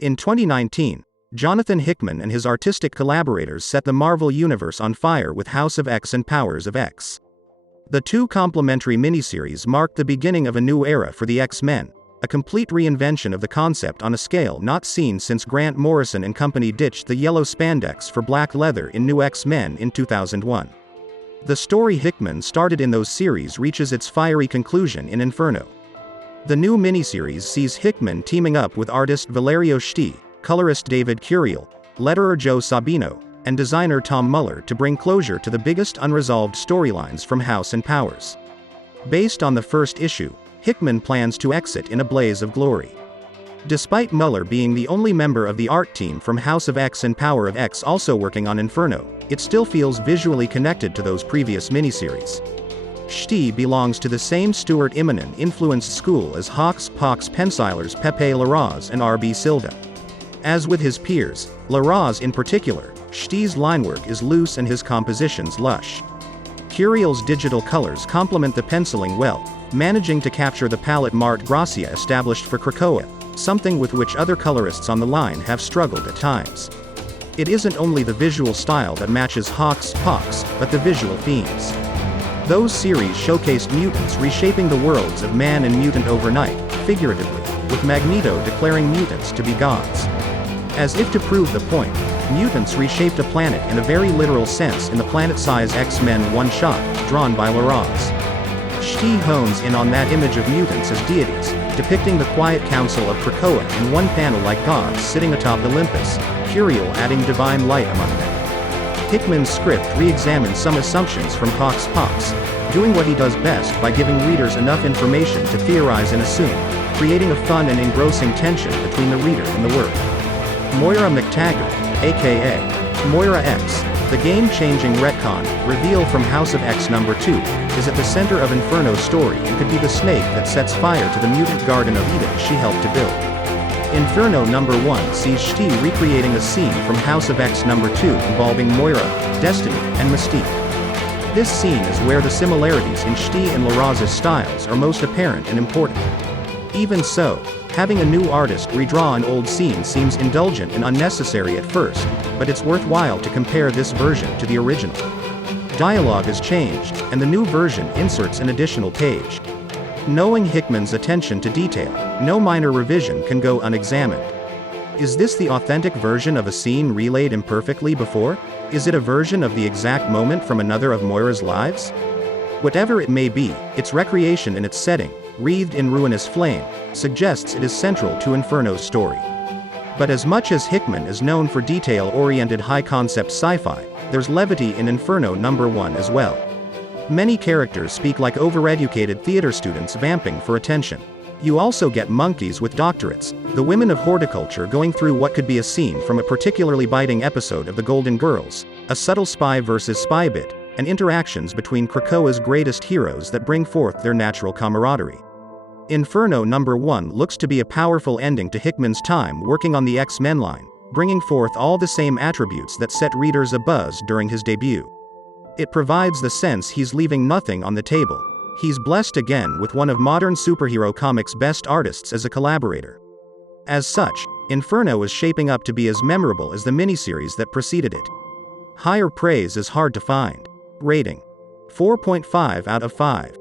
In 2019, Jonathan Hickman and his artistic collaborators set the Marvel Universe on fire with House of X and Powers of X. The two complementary miniseries marked the beginning of a new era for the X-Men, a complete reinvention of the concept on a scale not seen since Grant Morrison and company ditched the yellow spandex for black leather in New X-Men in 2001. The story Hickman started in those series reaches its fiery conclusion in Inferno. The new miniseries sees Hickman teaming up with artist Valerio Schiti, colorist David Curiel, letterer Joe Sabino, and designer Tom Muller to bring closure to the biggest unresolved storylines from House and Powers. Based on the first issue, Hickman plans to exit in a blaze of glory. Despite Muller being the only member of the art team from House of X and Power of X also working on Inferno, it still feels visually connected to those previous miniseries. Schiti belongs to the same Stuart Immonen-influenced school as Hawks Pox pencilers Pepe Larraz and R.B. Silva. As with his peers, Larraz in particular, Schti's linework is loose and his compositions lush. Curiel's digital colors complement the penciling well, managing to capture the palette Marte Gracia established for Krakoa, something with which other colorists on the line have struggled at times. It isn't only the visual style that matches Hawks Pox, but the visual themes. Those series showcased mutants reshaping the worlds of man and mutant overnight, figuratively, with Magneto declaring mutants to be gods. As if to prove the point, mutants reshaped a planet in a very literal sense in the planet-size X-Men one-shot, drawn by Larraz. Schiti hones in on that image of mutants as deities, depicting the quiet council of Krakoa in one panel like gods sitting atop Olympus, Curiel adding divine light among them. Hickman's script re-examines some assumptions from Hawks Pox, doing what he does best by giving readers enough information to theorize and assume, creating a fun and engrossing tension between the reader and the work. Moira McTaggart, aka Moira X, the game-changing retcon reveal from House of X number 2, is at the center of Inferno's story and could be the snake that sets fire to the mutant Garden of Eden she helped to build. Inferno number 1 sees Schiti recreating a scene from House of X number 2 involving Moira, Destiny, and Mystique. This scene is where the similarities in Schiti and Larraz's styles are most apparent and important. Even so, having a new artist redraw an old scene seems indulgent and unnecessary at first, but it's worthwhile to compare this version to the original. Dialogue is changed, and the new version inserts an additional page. Knowing Hickman's attention to detail, no minor revision can go unexamined. Is this the authentic version of a scene relayed imperfectly before? Is it a version of the exact moment from another of Moira's lives? Whatever it may be, its recreation in its setting, wreathed in ruinous flame, suggests it is central to Inferno's story. But as much as Hickman is known for detail-oriented high-concept sci-fi, there's levity in Inferno number 1 as well. Many characters speak like overeducated theater students vamping for attention. You also get monkeys with doctorates, the women of horticulture going through what could be a scene from a particularly biting episode of The Golden Girls, a subtle spy versus spy bit, and interactions between Krakoa's greatest heroes that bring forth their natural camaraderie. Inferno number 1 looks to be a powerful ending to Hickman's time working on the X-Men line, bringing forth all the same attributes that set readers abuzz during his debut. It provides the sense he's leaving nothing on the table. He's blessed again with one of modern superhero comics' best artists as a collaborator. As such, Inferno is shaping up to be as memorable as the miniseries that preceded it. Higher praise is hard to find. Rating: 4.5 out of 5.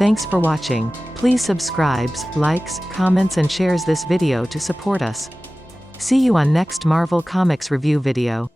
Thanks for watching. Please subscribes, likes, comments and shares this video to support us. See you on next Marvel Comics review video.